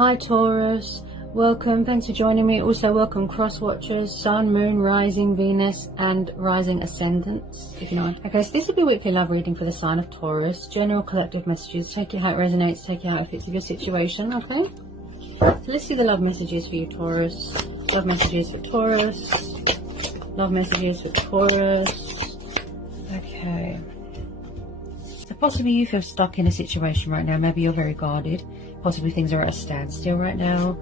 Hi Taurus, welcome, thanks for joining me. Also welcome cross watchers, Sun, Moon, Rising, Venus and Rising Ascendants, if not. Okay, so this will be a weekly love reading for the sign of Taurus. General collective messages, take it how it resonates, take it how it fits with your situation, okay? So let's see the love messages for you Taurus. Love messages for Taurus. Love messages for Taurus. Okay. So possibly you feel stuck in a situation right now. Maybe you're very guarded. Possibly things are at a standstill right now.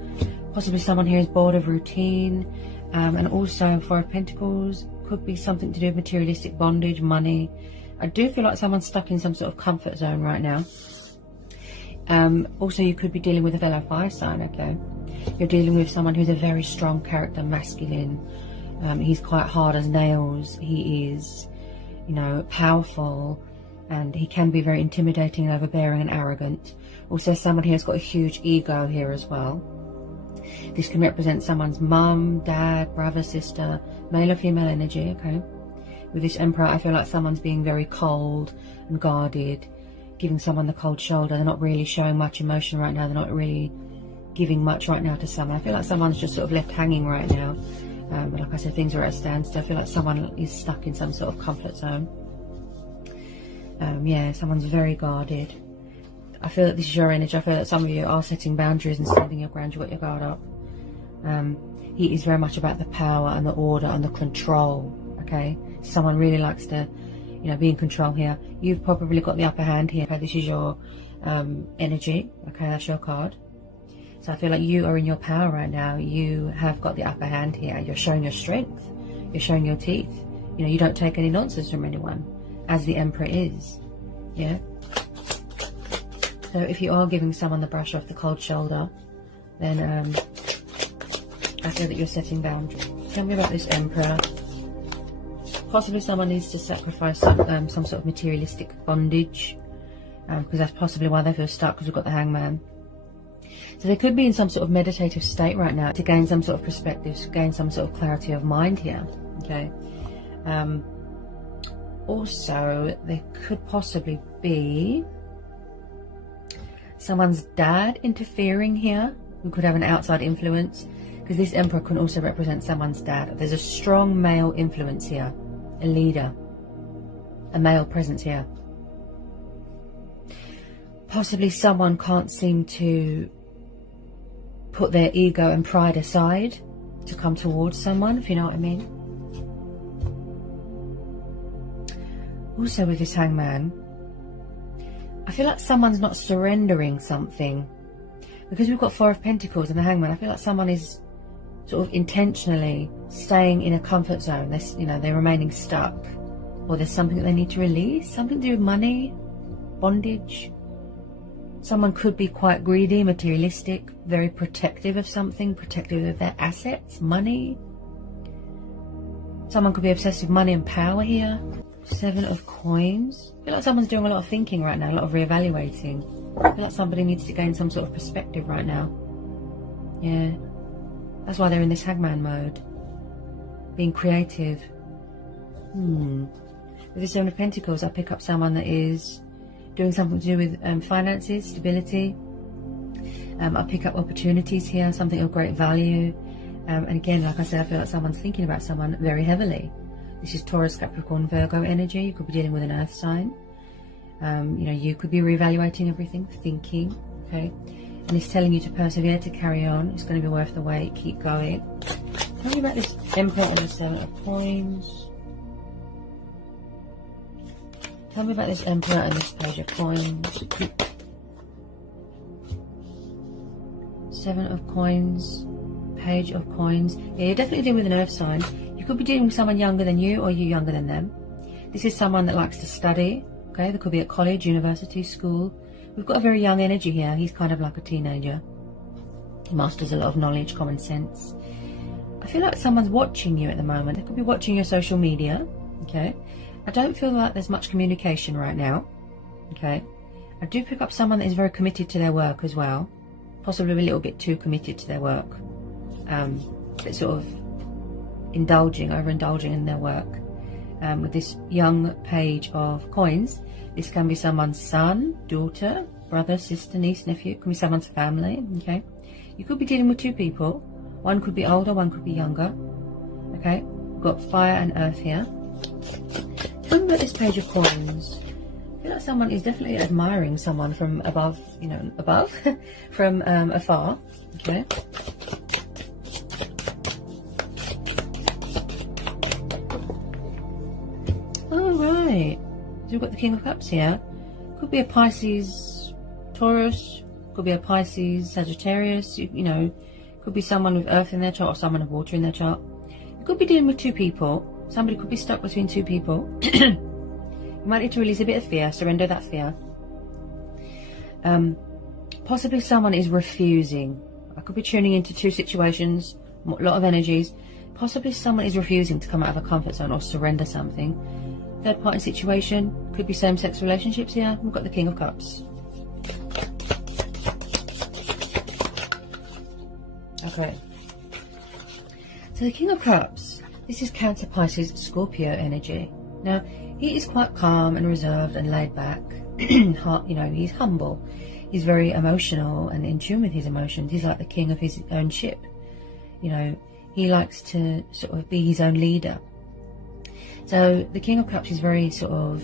Possibly someone here is bored of routine. And also Four of Pentacles could be something to do with materialistic bondage, money. I do feel like someone's stuck in some sort of comfort zone right now. Also you could be dealing with a fellow fire sign, okay? You're dealing with someone who's a very strong character, masculine. He's quite hard as nails. He is, you know, powerful. And he can be very intimidating and overbearing and arrogant. Also someone here has got a huge ego here as well. This can represent someone's mum, dad, brother, sister, male or female energy, okay? With this Emperor, I feel like someone's being very cold and guarded, giving someone the cold shoulder. They're not really showing much emotion right now. They're not really giving much right now to someone. I feel like someone's just sort of left hanging right now. But like I said, things are at a standstill. I feel like someone is stuck in some sort of comfort zone. Yeah, someone's very guarded. I feel that this is your energy. I feel that some of you are setting boundaries and standing your ground. You've got your guard up. He is very much about the power and the order and the control, okay? Someone really likes to, you know, be in control here. You've probably got the upper hand here. Okay, this is your energy, okay? That's your card. So I feel like you are in your power right now. You have got the upper hand here. You're showing your strength. You're showing your teeth. You know, you don't take any nonsense from anyone, as the Emperor is, yeah? So if you are giving someone the brush off the cold shoulder, then I feel that you're setting boundaries. Tell me about this Emperor. Possibly someone needs to sacrifice some sort of materialistic bondage, because that's possibly why they feel stuck, because we've got the Hangman. So they could be in some sort of meditative state right now to gain some sort of perspective, to gain some sort of clarity of mind here, okay? Also, there could possibly be someone's dad interfering here, who could have an outside influence, because this Emperor can also represent someone's dad. There's a strong male influence here, a leader, a male presence here. Possibly someone can't seem to put their ego and pride aside to come towards someone, if you know what I mean. Also with this Hangman, I feel like someone's not surrendering something. Because we've got Four of Pentacles and the Hangman, I feel like someone is sort of intentionally staying in a comfort zone. They're, you know, they're remaining stuck. Or there's something that they need to release. Something to do with money, bondage. Someone could be quite greedy, materialistic, very protective of something, protective of their assets, money. Someone could be obsessed with money and power here. Seven of Coins. I feel like someone's doing a lot of thinking right now, a lot of reevaluating. I feel like somebody needs to gain some sort of perspective right now. Yeah. That's why they're in this Hangman mode. Being creative. With the Seven of Pentacles, I pick up someone that is doing something to do with finances, stability. I pick up opportunities here, something of great value. And again, like I said, I feel like someone's thinking about someone very heavily. This is Taurus, Capricorn, Virgo energy. You could be dealing with an earth sign. You know, you could be reevaluating everything, thinking, okay? And it's telling you to persevere, to carry on. It's going to be worth the wait. Keep going. Tell me about this Emperor and the Seven of Coins. Tell me about this Emperor and this Page of Coins. Seven of Coins, Page of Coins. Yeah, you're definitely dealing with an earth sign. You could be dealing with someone younger than you, or you younger than them. This is someone that likes to study. Okay, they could be at college, university, school. We've got a very young energy here. He's kind of like a teenager. He masters a lot of knowledge, common sense. I feel like someone's watching you at the moment. They could be watching your social media. Okay, I don't feel like there's much communication right now. Okay, I do pick up someone that is very committed to their work as well. Possibly a little bit too committed to their work. But sort of overindulging in their work. With this young Page of Coins, this can be someone's son, daughter, brother, sister, niece, nephew. It could be someone's family, okay? You could be dealing with two people. One could be older, one could be younger, okay? We've got fire and earth here. Tell me about this page of coins. I feel like someone is definitely admiring someone from above, you know, above, from afar, okay? Oh, right. So we've got the King of Cups here. Could be a Pisces, Taurus. Could be a Pisces, Sagittarius. You know, could be someone with earth in their chart or someone with water in their chart. You could be dealing with two people. Somebody could be stuck between two people. You might need to release a bit of fear, surrender that fear. Possibly someone is refusing. I could be tuning into two situations, a lot of energies. Possibly someone is refusing to come out of a comfort zone or surrender something. Third party situation, could be same-sex relationships here. We've got the King of Cups. Okay. So the King of Cups, this is Cancer, Pisces, Scorpio energy. Now, he is quite calm and reserved and laid back. You know, he's humble. He's very emotional and in tune with his emotions. He's like the king of his own ship. You know, he likes to sort of be his own leader. So the King of Cups is very sort of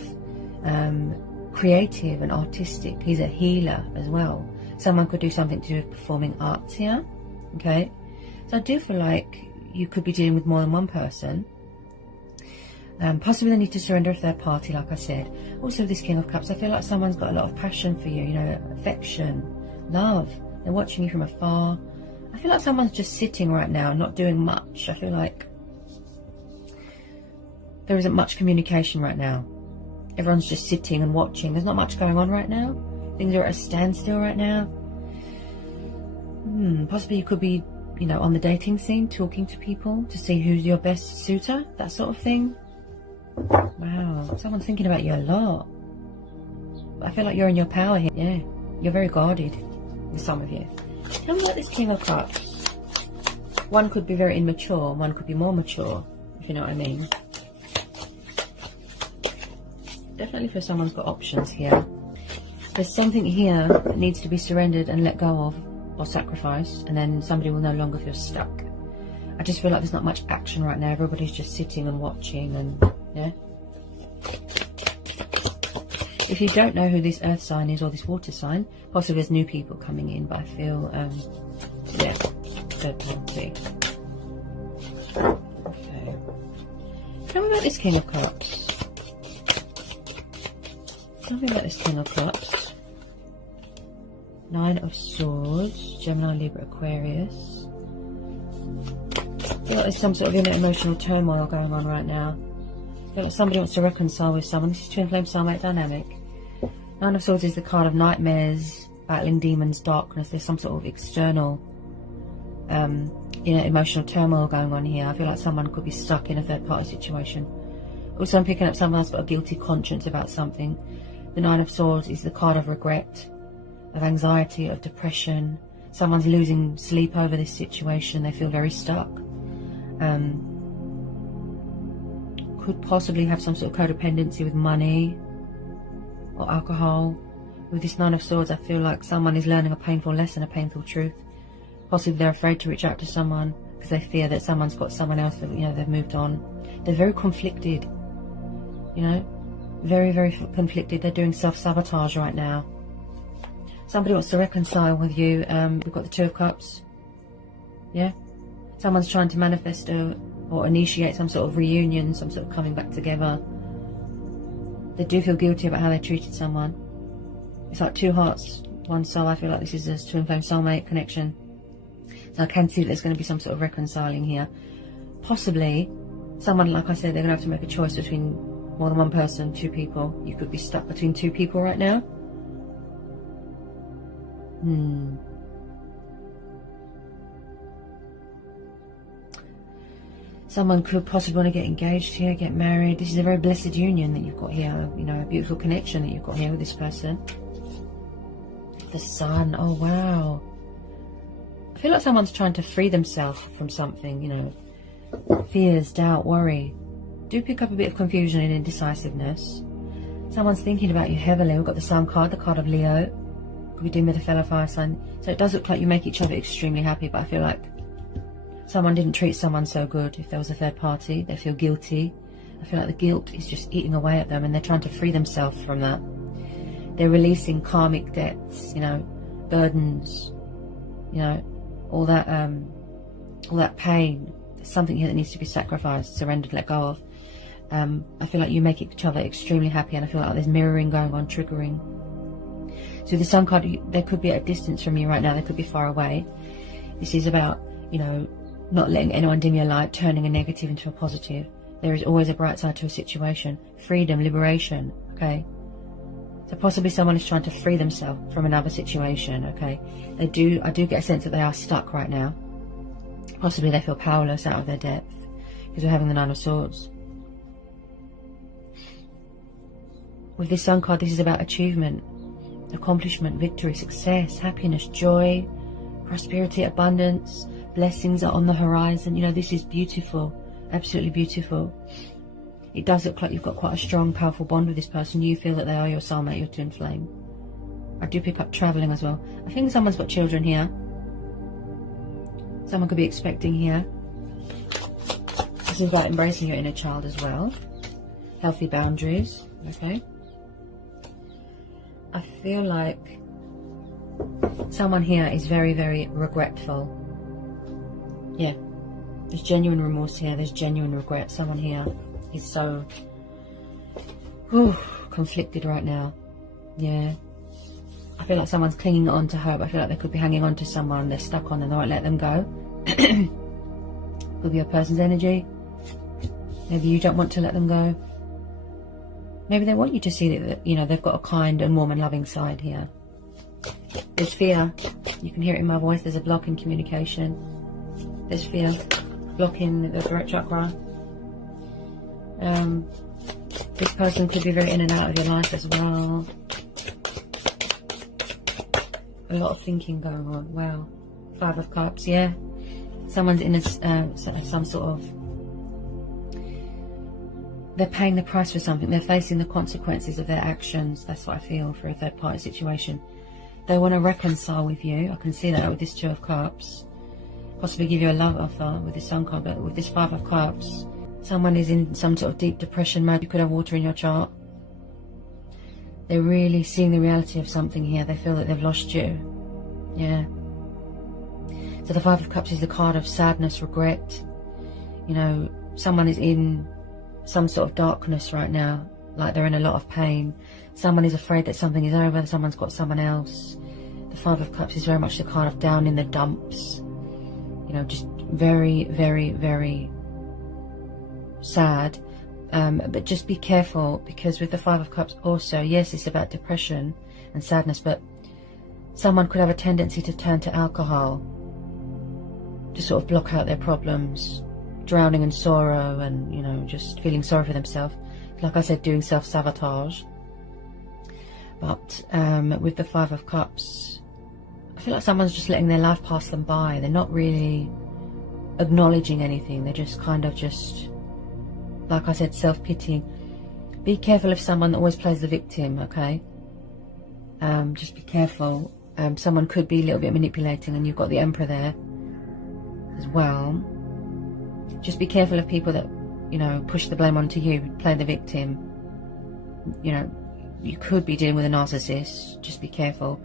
creative and artistic. He's a healer as well. Someone could do something to do with performing arts here. Okay. So I do feel like you could be dealing with more than one person. Possibly they need to surrender a third party, like I said. Also, this King of Cups, I feel like someone's got a lot of passion for you, you know, affection, love. They're watching you from afar. I feel like someone's just sitting right now, not doing much. I feel like there isn't much communication right now. Everyone's just sitting and watching. There's not much going on right now. Things are at a standstill right now. Possibly you could be, you know, on the dating scene, talking to people to see who's your best suitor, that sort of thing. Wow, someone's thinking about you a lot. I feel like you're in your power here. Yeah, you're very guarded with some of you. Tell me about this King of Cups. One could be very immature, one could be more mature, if you know what I mean. Definitely feel someone's got options here. There's something here that needs to be surrendered and let go of or sacrificed, and then somebody will no longer feel stuck. I just feel like there's not much action right now. Everybody's just sitting and watching, and yeah. If you don't know who this earth sign is or this water sign, possibly there's new people coming in, but I feel yeah, third party. Okay. Tell me about this King of Cups. Tell me about this King of Cups. Nine of Swords, Gemini, Libra, Aquarius. I feel like there's some sort of emotional turmoil going on right now. I feel like somebody wants to reconcile with someone. This is twin flame soulmate dynamic. Nine of Swords is the card of nightmares, battling demons, darkness. There's some sort of external, emotional turmoil going on here. I feel like someone could be stuck in a third party situation. Also, I'm picking up someone else got a guilty conscience about something. The Nine of Swords is the card of regret, of anxiety, of depression. Someone's losing sleep over this situation. They feel very stuck. Could possibly have some sort of codependency with money or alcohol. With this Nine of Swords, I feel like someone is learning a painful lesson, a painful truth. Possibly they're afraid to reach out to someone because they fear that someone's got someone else that, you know, they've moved on. They're very conflicted, you know, very, very conflicted. They're doing self-sabotage right now. Somebody wants to reconcile with you. We've got the Two of Cups. Yeah. Someone's trying to manifest or initiate some sort of reunion, some sort of coming back together. They do feel guilty about how they treated someone. It's like two hearts, one soul. I feel like this is a twin flame soulmate connection. So I can see that there's going to be some sort of reconciling here. Possibly, someone, like I said, they're going to have to make a choice between more than one person, two people. You could be stuck between two people right now. Someone could possibly want to get engaged here, get married. This is a very blessed union that you've got here. You know, a beautiful connection that you've got here with this person. The Sun. Oh, wow. I feel like someone's trying to free themselves from something, you know. Fears, doubt, worry. Do pick up a bit of confusion and indecisiveness. Someone's thinking about you heavily. We've got the Sun card, the card of Leo. Could be dealing with a fellow fire sign. So it does look like you make each other extremely happy, but I feel like someone didn't treat someone so good. If there was a third party, they feel guilty. I feel like the guilt is just eating away at them, and they're trying to free themselves from that. They're releasing karmic debts, you know, burdens, you know, all that pain. There's something here that needs to be sacrificed, surrendered, let go of. I feel like you make each other extremely happy, and I feel like there's mirroring going on, triggering. So the Sun card, they could be at a distance from you right now. They could be far away. This is about, you know, not letting anyone dim your light, turning a negative into a positive. There is always a bright side to a situation. Freedom, liberation, okay? So possibly someone is trying to free themselves from another situation, okay? I do get a sense that they are stuck right now. Possibly they feel powerless out of their depth, because we're having the Nine of Swords. With this Sun card, this is about achievement, accomplishment, victory, success, happiness, joy, prosperity, abundance. Blessings are on the horizon. You know, this is beautiful, absolutely beautiful. It does look like you've got quite a strong, powerful bond with this person. You feel that they are your soulmate, your twin flame. I do pick up travelling as well. I think someone's got children here. Someone could be expecting here. This is about embracing your inner child as well. Healthy boundaries, okay? I feel like someone here is very, very regretful. Yeah, there's genuine remorse here. There's genuine regret. Someone here is so conflicted right now. Yeah, I feel like someone's clinging on to hope. I feel like they could be hanging on to someone they're stuck on and they won't let them go. Could be a person's energy. Maybe you don't want to let them go. Maybe they want you to see that, you know, they've got a kind and warm and loving side here. There's fear. You can hear it in my voice. There's a block in communication. There's fear. Blocking the throat chakra. This person could be very in and out of your life as well. A lot of thinking going on. Wow. Five of Cups, yeah. Someone's in some sort of... They're paying the price for something. They're facing the consequences of their actions. That's what I feel for a third party situation. They want to reconcile with you. I can see that with this Two of Cups. Possibly give you a love offer with this Sun card, but with this Five of Cups, someone is in some sort of deep depression mode. You could have water in your chart. They're really seeing the reality of something here. They feel that they've lost you. Yeah. So the Five of Cups is the card of sadness, regret. You know, someone is in some sort of darkness right now, like they're in a lot of pain. Someone is afraid that something is over, someone's got someone else. The Five of Cups is very much the card of down in the dumps. You know, just very, very, very sad. But just be careful, because with the Five of Cups also, yes, it's about depression and sadness, but someone could have a tendency to turn to alcohol to sort of block out their problems, drowning in sorrow and, you know, just feeling sorry for themselves. Like I said, doing self-sabotage. But with the Five of Cups, I feel like someone's just letting their life pass them by. They're not really acknowledging anything. They're just kind of just, like I said, self-pitying. Be careful of someone that always plays the victim, okay? Just be careful. Someone could be a little bit manipulating, and you've got the Emperor there as well. Just be careful of people that, you know, push the blame onto you, play the victim. You know, you could be dealing with a narcissist. Just be careful.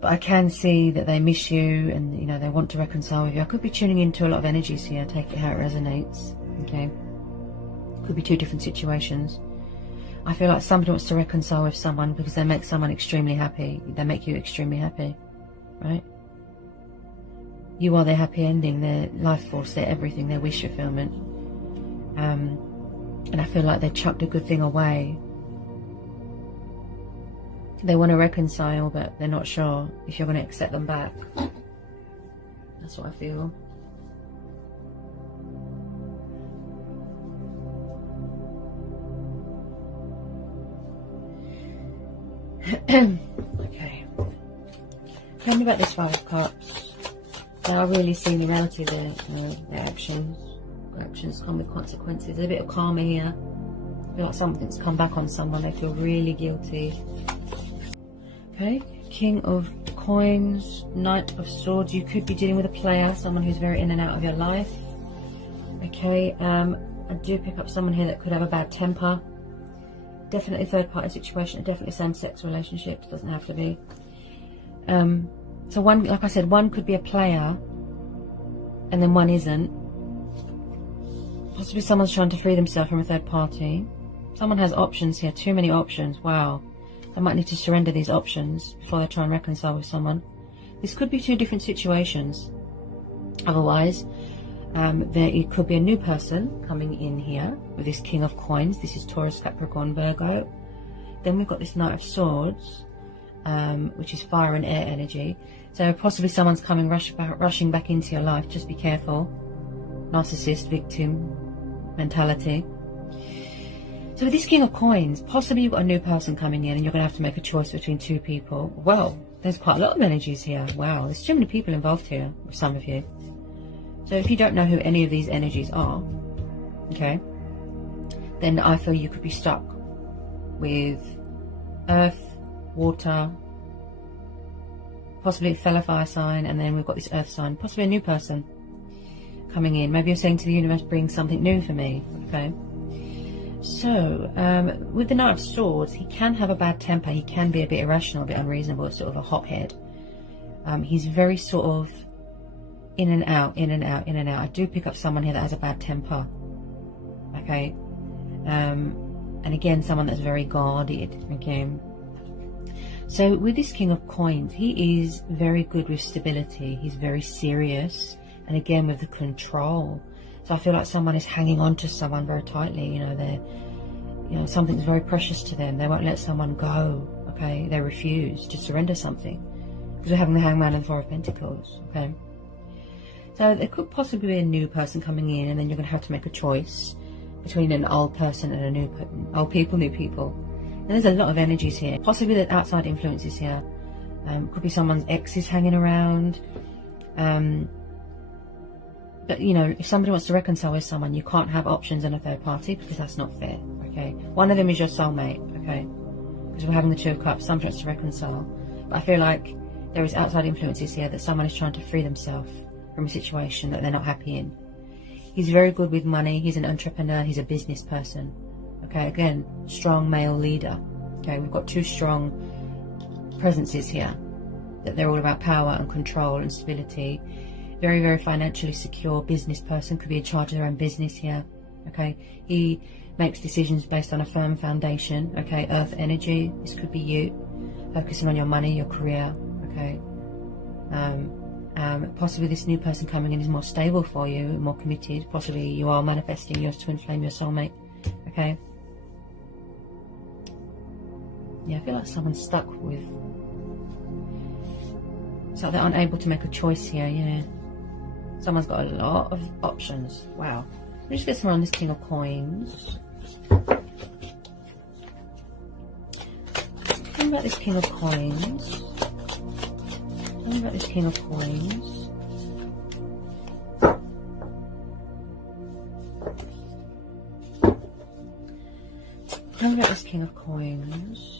But I can see that they miss you and, you know, they want to reconcile with you. I could be tuning into a lot of energies here. Take it how it resonates. Okay. Could be two different situations. I feel like somebody wants to reconcile with someone because they make someone extremely happy. They make you extremely happy. Right? You are their happy ending, their life force, their everything, their wish fulfillment. And I feel like they chucked a good thing away. They want to reconcile, but they're not sure if you're going to accept them back. That's what I feel. Okay. Tell me about this Five of Cups. They are really seeing the reality of their actions. Actions come with consequences. There's a bit of karma here. I feel like something's come back on someone. They feel really guilty. Okay, King of Coins, Knight of Swords. You could be dealing with a player, someone who's very in and out of your life. Okay, I do pick up someone here that could have a bad temper. Definitely third party situation, definitely same-sex relationships, doesn't have to be. So one, like I said, one could be a player and then one isn't. Possibly someone's trying to free themselves from a third party. Someone has options here, too many options, wow. They might need to surrender these options before they try and reconcile with someone. This could be two different situations. Otherwise, it could be a new person coming in here with this King of Coins. This is Taurus, Capricorn, Virgo. Then we've got this Knight of Swords, which is fire and air energy. So possibly someone's coming rushing back into your life. Just be careful. Narcissist, victim mentality. So with this King of Coins, possibly you've got a new person coming in and you're going to have to make a choice between two people. Well, there's quite a lot of energies here. Wow, there's too many people involved here with some of you. So if you don't know who any of these energies are, okay, then I feel you could be stuck with earth, water, possibly a fellow fire sign, and then we've got this earth sign, possibly a new person coming in. Maybe you're saying to the universe, bring something new for me, okay? So, with the Knight of Swords, he can have a bad temper. He can be a bit irrational, a bit unreasonable, sort of a hothead. He's very sort of in and out, in and out, in and out. I do pick up someone here that has a bad temper, okay? And again, someone that's very guarded, okay? So with this King of Coins, he is very good with stability. He's very serious, and again with the control. So I feel like someone is hanging on to someone very tightly. Something's very precious to them. They won't let someone go. Okay, they refuse to surrender something because we're having the Hangman and Four of Pentacles. Okay, so there could possibly be a new person coming in, and then you're going to have to make a choice between an old person and a new old people, new people. And there's a lot of energies here. Possibly the outside influences here. Could be someone's ex is hanging around. But, if somebody wants to reconcile with someone, you can't have options in a third party because that's not fair, okay? One of them is your soulmate, okay? Because we're having the Two of Cups, someone wants to reconcile. But I feel like there is outside influences here that someone is trying to free themselves from a situation that they're not happy in. He's very good with money. He's an entrepreneur. He's a business person, okay? Again, strong male leader, okay? We've got two strong presences here, that they're all about power and control and stability. Very, very financially secure business person, could be in charge of their own business here, okay? He makes decisions based on a firm foundation, okay? Earth energy, this could be you, focusing on your money, your career, okay? Possibly this new person coming in is more stable for you, more committed. Possibly you are manifesting your twin flame, your soulmate, okay? Yeah, I feel like someone's stuck with... It's like they're unable to make a choice here, yeah. Someone's got a lot of options. Wow. Let me just get some on this King of Coins. Tell me about this King of Coins. Tell me about this King of Coins. Tell me about this King of Coins.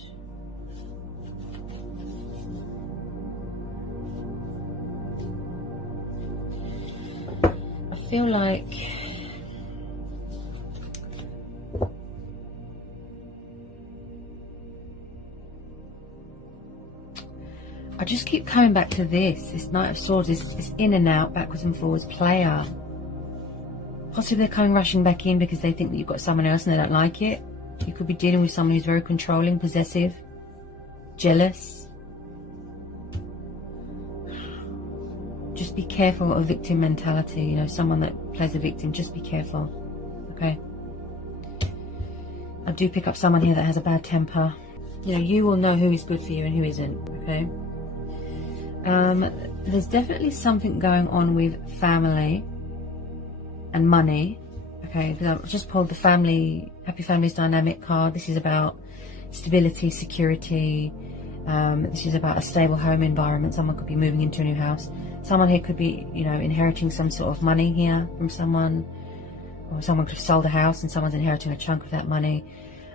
I feel like I just keep coming back to this Knight of Swords, this in and out, backwards and forwards player. Possibly they're coming rushing back in because they think that you've got someone else and they don't like it. You could be dealing with someone who's very controlling, possessive, jealous. Just be careful of victim mentality, someone that plays a victim, just be careful, okay? I do pick up someone here that has a bad temper. You will know who is good for you and who isn't, okay? There's definitely something going on with family and money, okay? Because I've just pulled the Happy Families Dynamic card. This is about stability, security. This is about a stable home environment. Someone could be moving into a new house. Someone here could be, inheriting some sort of money here from someone, or someone could have sold a house and someone's inheriting a chunk of that money.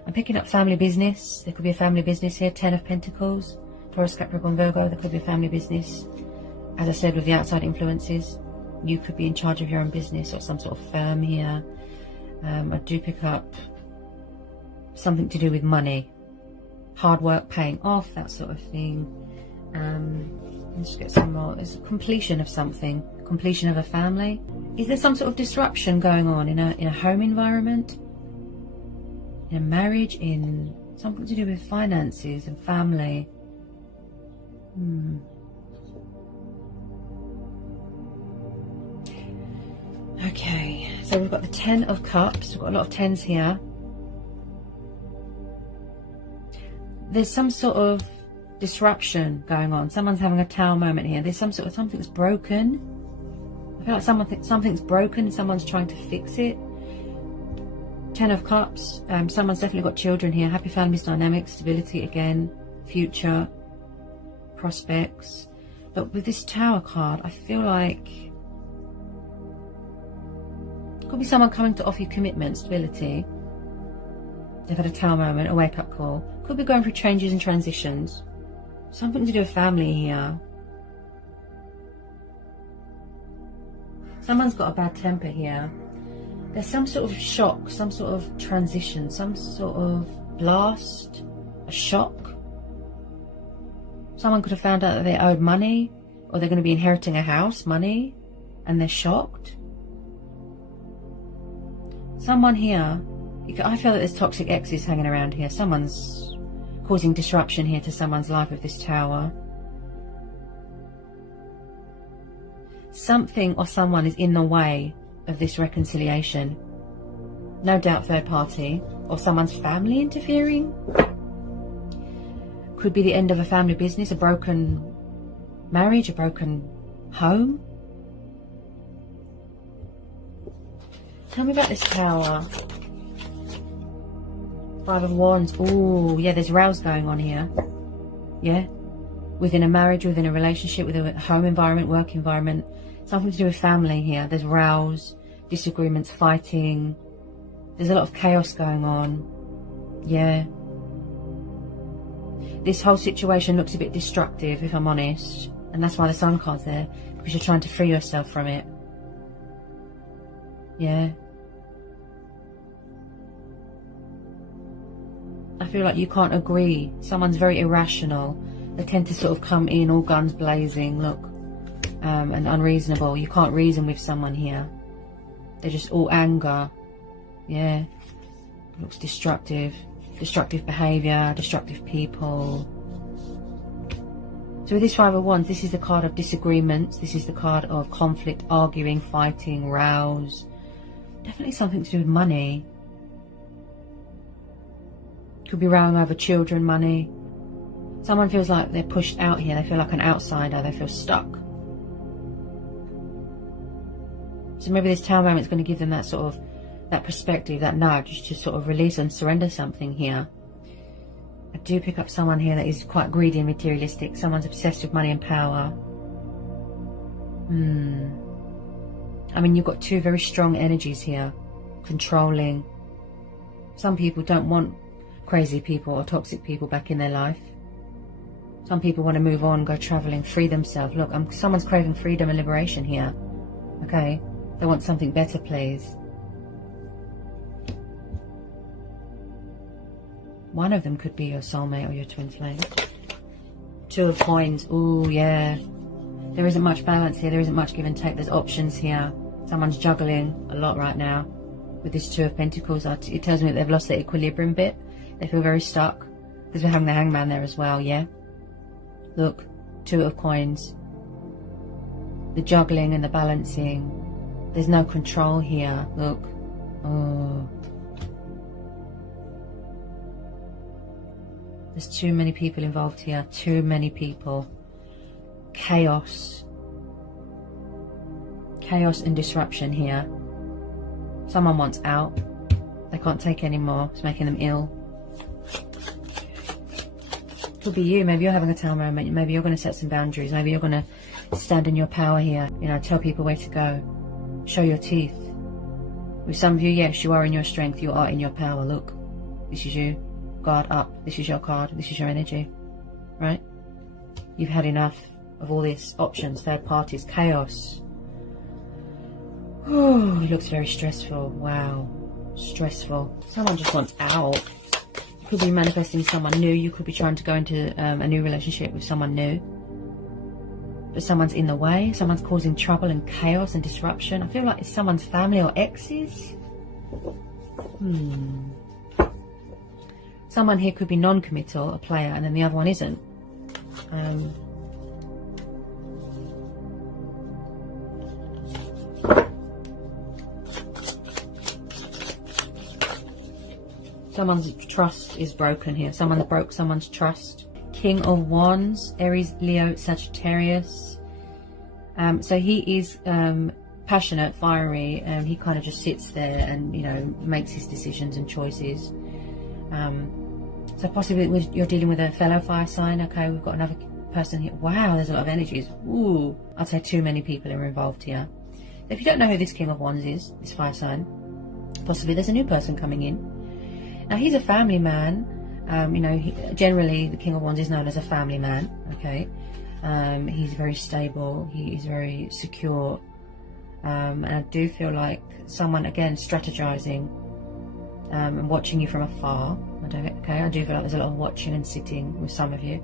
I'm picking up family business. There could be a family business here, 10 of Pentacles. Taurus, Capricorn, Virgo. There could be a family business. As I said, with the outside influences, you could be in charge of your own business or some sort of firm here. I do pick up something to do with money, hard work paying off, that sort of thing. Let's get some more. It's a completion of something, completion of a family. Is there some sort of disruption going on in a home environment, in a marriage, in something to do with finances and family? Okay, so we've got the 10 of Cups. We've got a lot of 10s here. There's some sort of disruption going on. Someone's having a tower moment here. There's some sort of something's broken. I feel like something's broken. Someone's trying to fix it. 10 of Cups. Someone's definitely got children here. Happy families, dynamics, stability again, future, prospects. But with this Tower card, I feel like could be someone coming to offer you commitment, stability. They've had a Tower moment, a wake-up call. Could be going through changes and transitions. Something to do with family here. Someone's got a bad temper here. There's some sort of shock, some sort of transition, some sort of blast, a shock. Someone could have found out that they owed money, or they're going to be inheriting a house, money, and they're shocked. Someone here, I feel that there's toxic exes hanging around here. Someone's causing disruption here to someone's life with this Tower. Something or someone is in the way of this reconciliation. No doubt third party or someone's family interfering. Could be the end of a family business, a broken marriage, a broken home. Tell me about this Tower. 5 of Wands. Oh, yeah, there's rows going on here. Yeah. Within a marriage, within a relationship, within a home environment, work environment. Something to do with family here. There's rows, disagreements, fighting. There's a lot of chaos going on. Yeah. This whole situation looks a bit destructive, if I'm honest. And that's why the Sun card's there. Because you're trying to free yourself from it. Yeah. I feel like you can't agree. Someone's very irrational. They tend to sort of come in all guns blazing, look, and unreasonable. You can't reason with someone here. They're just all anger. Yeah. Looks destructive. Destructive behaviour, destructive people. So with this 5 of Wands, this is the card of disagreements. This is the card of conflict, arguing, fighting, rows. Definitely something to do with money. Could be rowing over children, money. Someone feels like they're pushed out here. They feel like an outsider. They feel stuck. So maybe this Tower moment is going to give them that sort of, that perspective, that nudge to sort of release and surrender something here. I do pick up someone here that is quite greedy and materialistic. Someone's obsessed with money and power. I mean, you've got two very strong energies here. Controlling. Some people don't want crazy people or toxic people back in their life. Some people want to move on, go travelling, free themselves. Look, someone's craving freedom and liberation here. Okay? They want something better, please. One of them could be your soulmate or your twin flame. 2 of Coins. Ooh, yeah. There isn't much balance here. There isn't much give and take. There's options here. Someone's juggling a lot right now. With this 2 of Pentacles, it tells me that they've lost their equilibrium bit. They feel very stuck. Because we're having the Hangman there as well, yeah? Look, 2 of Coins. The juggling and the balancing. There's no control here. Look. Oh. There's too many people involved here. Too many people. Chaos. Chaos and disruption here. Someone wants out. They can't take any more. It's making them ill. Could be you. Maybe you're having a Tower moment. Maybe you're going to set some boundaries. Maybe you're going to stand in your power here. You know, tell people where to go. Show your teeth. With some of you, yes, you are in your strength. You are in your power. Look. This is you. Guard up. This is your card. This is your energy. Right? You've had enough of all these options, third parties, chaos. Oh, it looks very stressful. Wow, stressful. Someone just wants out. You could be manifesting someone new. You could be trying to go into a new relationship with someone new. But someone's in the way. Someone's causing trouble and chaos and disruption. I feel like it's someone's family or exes. Someone here could be non-committal, a player, and then the other one isn't. Someone's trust is broken here. Someone that broke someone's trust. King of Wands, Aries, Leo, Sagittarius. So he is passionate, fiery, and he kind of just sits there and, you know, makes his decisions and choices. So possibly you're dealing with a fellow fire sign. Okay, we've got another person here. Wow, there's a lot of energies. Ooh, I'd say too many people are involved here. If you don't know who this King of Wands is, this fire sign, possibly there's a new person coming in. Now he's a family man. You know, generally the King of Wands is known as a family man. Okay, he's very stable. He is very secure. And I do feel like someone, again, strategizing and watching you from afar. I do feel like there's a lot of watching and sitting with some of you.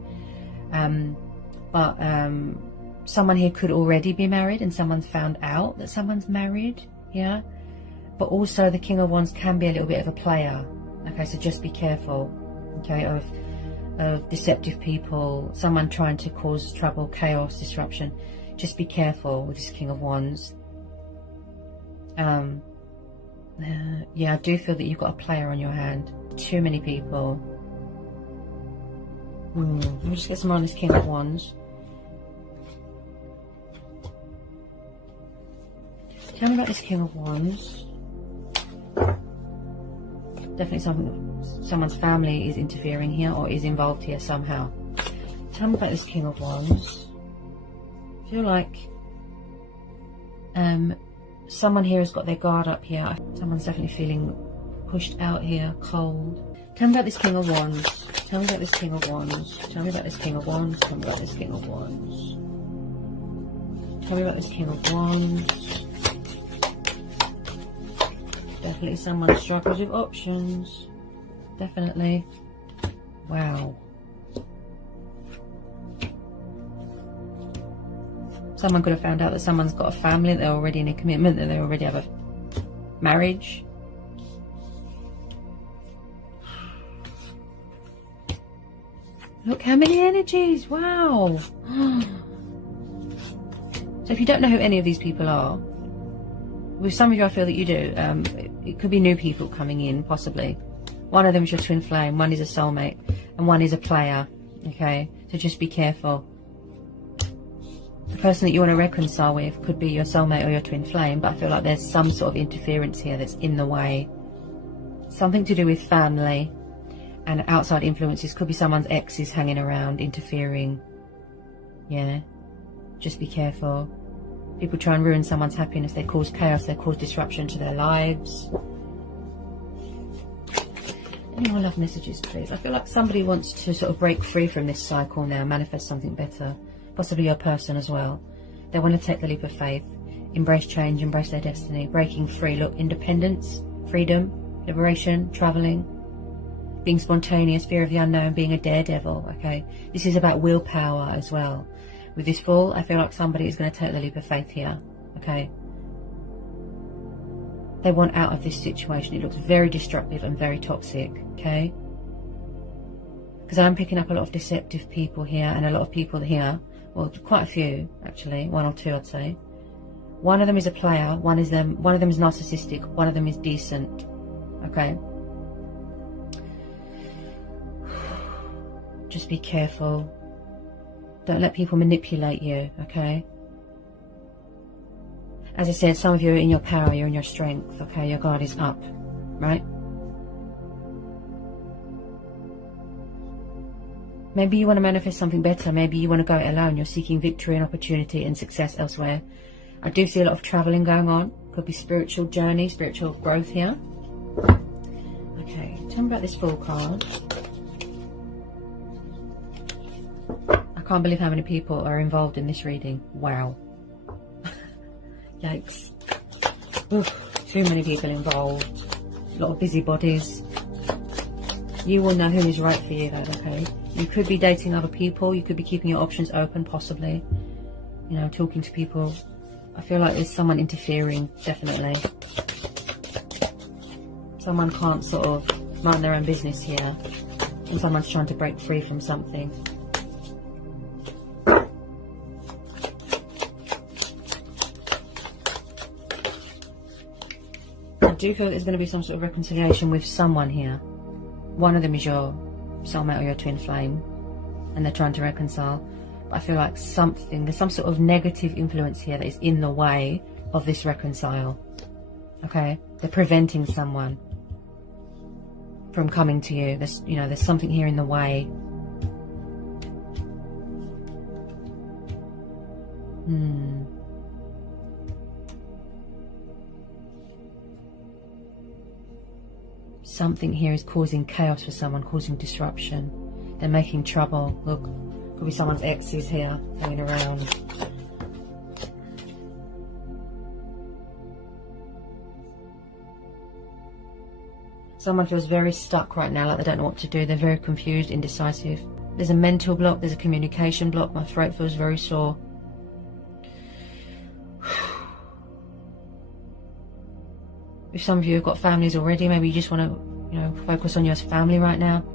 But someone here could already be married and someone's found out that someone's married. Yeah. But also the King of Wands can be a little bit of a player. Okay, so just be careful. Okay, of deceptive people, someone trying to cause trouble, chaos, disruption. Just be careful with this King of Wands. Yeah, I do feel that you've got a player on your hand. Too many people. Let me just get some more on this King of Wands. Tell me about this King of Wands. Definitely someone's family is interfering here or is involved here somehow. Tell me about this King of Wands. I feel like someone here has got their guard up here. Someone's definitely feeling pushed out here, cold. Tell me about this King of Wands. Tell me about this King of Wands. Tell me about this King of Wands. Tell me about this King of Wands. Tell me about this King of Wands. Definitely someone struggles with options. Definitely. Wow. Someone could have found out that someone's got a family, that they're already in a commitment, that they already have a marriage. Look how many energies. Wow. So if you don't know who any of these people are, with some of you I feel that you do. It could be new people coming in, possibly. One of them is your twin flame, one is a soulmate, and one is a player. Okay, so just be careful. The person that you want to reconcile with could be your soulmate or your twin flame, but I feel like there's some sort of interference here that's in the way. Something to do with family and outside influences. Could be someone's exes hanging around, interfering. Yeah, just be careful. People try and ruin someone's happiness. They cause chaos. They cause disruption to their lives. Any more love messages, please? I feel like somebody wants to sort of break free from this cycle now, manifest something better. Possibly your person as well. They want to take the leap of faith, embrace change, embrace their destiny, breaking free. Look, independence, freedom, liberation, traveling, being spontaneous, fear of the unknown, being a daredevil. Okay, this is about willpower as well. With this Fool, I feel like somebody is going to take the leap of faith here. Okay, they want out of this situation. It looks very destructive and very toxic. Okay, because I'm picking up a lot of deceptive people here and a lot of people here. Well, quite a few actually, one or two I'd say. One of them is a player, one of them is narcissistic, one of them is decent. Okay, just be careful. Don't let people manipulate you. Okay, as I said, some of you are in your power, you're in your strength. Okay, your guard is up, right? Maybe you want to manifest something better. Maybe you want to go it alone. You're seeking victory and opportunity and success elsewhere. I do see a lot of traveling going on. Could be spiritual journey, spiritual growth here. Okay, tell me about this Fool card. I can't believe how many people are involved in this reading. Wow. Yikes. Oof, too many people involved. A lot of busybodies. You will know who is right for you though, okay? You could be dating other people. You could be keeping your options open, possibly. You know, talking to people. I feel like there's someone interfering, definitely. Someone can't sort of run their own business here. And someone's trying to break free from something. I do feel there's going to be some sort of reconciliation with someone here. One of them is your soulmate or your twin flame, and they're trying to reconcile. But I feel like there's some sort of negative influence here that is in the way of this reconcile. Okay? They're preventing someone from coming to you. There's something here in the way. Something here is causing chaos for someone, causing disruption. They're making trouble. Look, could be someone's exes here hanging around. Someone feels very stuck right now, like they don't know what to do. They're very confused, indecisive. There's a mental block, there's a communication block. My throat feels very sore. If some of you have got families already, maybe you just want to, focus on your family right now.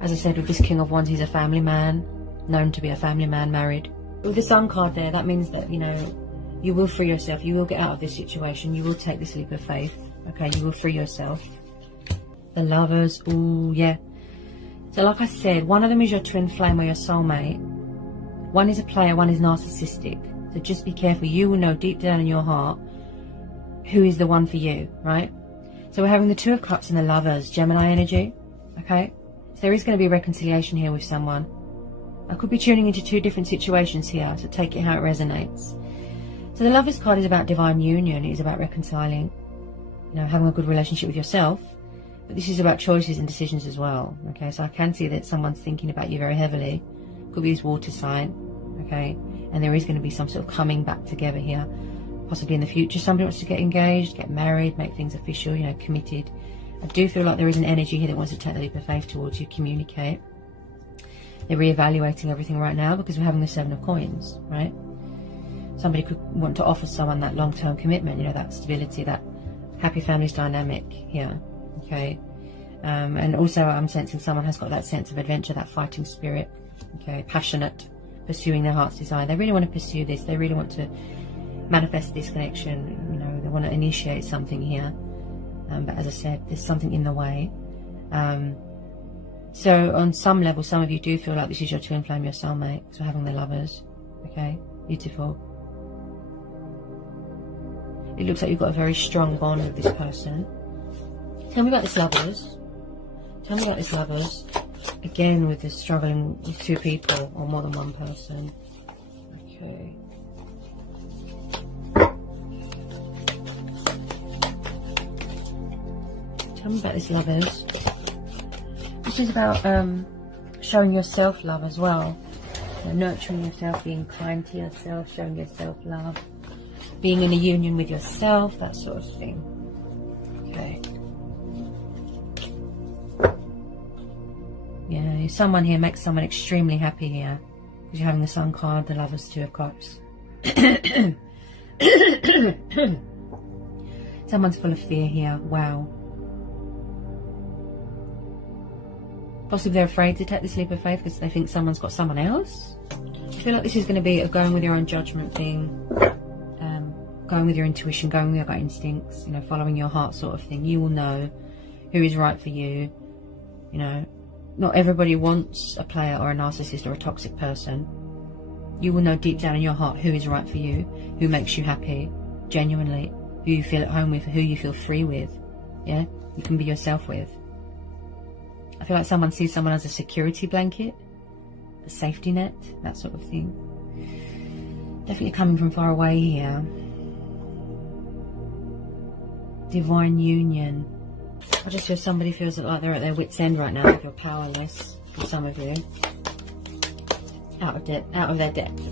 As I said, with this King of Wands, he's a family man, known to be a family man, married. With the Sun card there, that means that, you will free yourself. You will get out of this situation. You will take this leap of faith. Okay, you will free yourself. The Lovers, ooh, yeah. So like I said, one of them is your twin flame or your soulmate. One is a player, one is narcissistic. So just be careful. You will know deep down in your heart who is the one for you, right? So we're having the Two of Cups and the Lovers, Gemini energy, okay? So there is going to be reconciliation here with someone. I could be tuning into two different situations here, so take it how it resonates. So the Lovers card is about divine union. It is about reconciling, having a good relationship with yourself. But this is about choices and decisions as well, okay? So I can see that someone's thinking about you very heavily. Could be this water sign, okay? And there is going to be some sort of coming back together here. Possibly in the future, somebody wants to get engaged, get married, make things official, committed. I do feel like there is an energy here that wants to take the leap of faith towards you, communicate. They're reevaluating everything right now because we're having the Seven of Coins, right? Somebody could want to offer someone that long-term commitment, that stability, that happy families dynamic here, okay? And also I'm sensing someone has got that sense of adventure, that fighting spirit, okay? Passionate, pursuing their heart's desire. They really want to pursue this. They really want to manifest this connection, they want to initiate something here, but as I said, there's something in the way. So on some level, some of you do feel like this is your twin flame, your soulmate, so having the Lovers, okay, beautiful. It looks like you've got a very strong bond with this person. Tell me about this Lovers. Tell me about this Lovers. Again, with this struggling with two people or more than one person. Okay. Tell me about this Lovers. This is about showing yourself love as well. Nurturing yourself, being kind to yourself, showing yourself love. Being in a union with yourself, that sort of thing. Okay. Yeah, someone here makes someone extremely happy here. Because you're having the Sun card, the Lovers, Two of Cups. Someone's full of fear here. Wow. Possibly they're afraid to take this leap of faith because they think someone's got someone else. I feel like this is going to be a going with your own judgment thing, going with your intuition, going with your gut instincts, following your heart sort of thing. You will know who is right for you. Not everybody wants a player or a narcissist or a toxic person. You will know deep down in your heart who is right for you, who makes you happy, genuinely, who you feel at home with, who you feel free with. Yeah, you can be yourself with. I feel like someone sees someone as a security blanket, a safety net, that sort of thing. Definitely coming from far away here. Divine union. I just feel somebody feels like they're at their wit's end right now. They feel powerless, for some of you. out of their depth.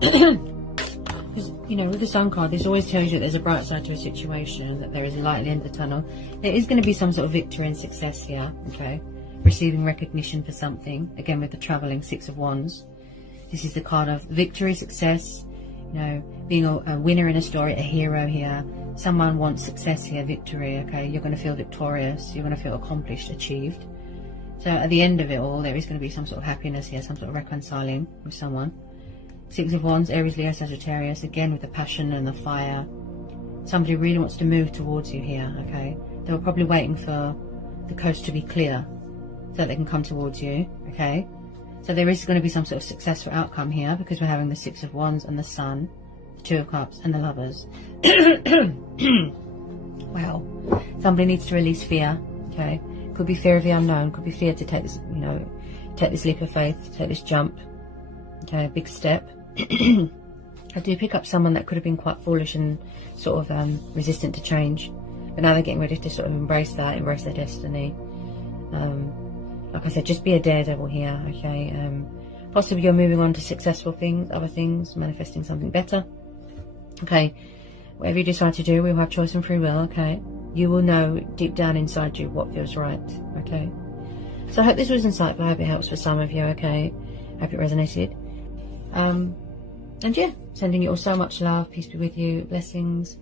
Because, you know, with the Sun card, this always tells you that there's a bright side to a situation, that there is a light at the end of the tunnel. There is going to be some sort of victory and success here, okay? Receiving recognition for something. Again, with the traveling, Six of Wands. This is the card of victory, success, you know, being a winner in a story, a hero here. Someone wants success here, victory, okay? You're going to feel victorious. You're going to feel accomplished, achieved. So at the end of it all, there is going to be some sort of happiness here, some sort of reconciling with someone. Six of Wands, Aries, Leo, Sagittarius, again with the passion and the fire. Somebody really wants to move towards you here, okay? They were probably waiting for the coast to be clear so that they can come towards you, okay? So there is going to be some sort of successful outcome here, because we're having the Six of Wands and the Sun, the Two of Cups and the Lovers. Wow. Somebody needs to release fear, okay? Could be fear of the unknown, could be fear to take this, you know, take this leap of faith, take this jump, okay, a big step. I do pick up someone that could have been quite foolish and sort of resistant to change, but now they're getting ready to sort of embrace that, embrace their destiny. Like I said, just be a daredevil here, okay? Possibly you're moving on to successful things, other things, manifesting something better, okay? Whatever you decide to do, we will have choice and free will, okay? You will know deep down inside you what feels right, okay? So I hope this was insightful. I hope it helps for some of you, okay? I hope it resonated. And yeah, sending you all so much love. Peace be with you. Blessings.